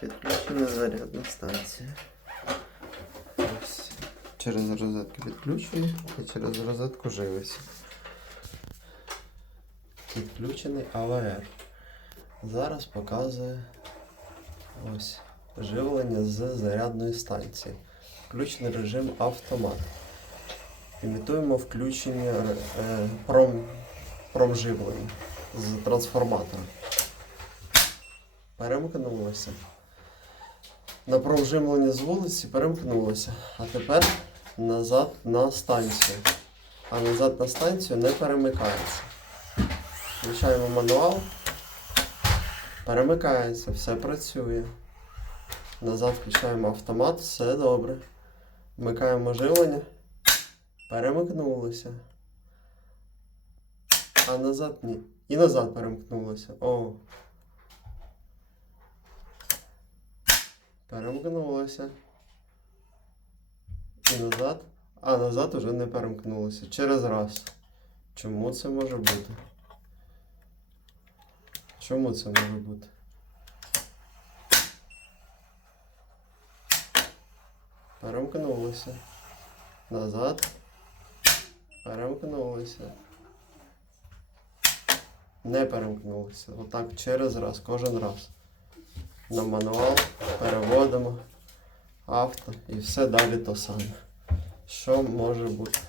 Підключена зарядна станція. Ось. Через розетку підключені і через розетку живиться. Підключений АВР. Зараз показує ось живлення з зарядної станції. Включений режим автомат. Імітуємо включення е, пром, промживлення з трансформатора. Перемкнулося. На промживлення з вулиці перемкнулося. А тепер назад на станцію. А назад на станцію не перемикається. Включаємо мануал. Перемикається, все працює. Назад включаємо автомат, все добре. Вмикаємо живлення. Перемикнулося. А назад ні. І назад перемкнулося. О. Перемкнулося. І назад. А назад уже не перемкнулося. Через раз. Чому це може бути? Чому це може бути? Перемкнулося. Назад. Перемкнулося. Не перемкнулося. Отак через раз, кожен раз. На мануал переводимо авто і все далі то саме. Що може бути?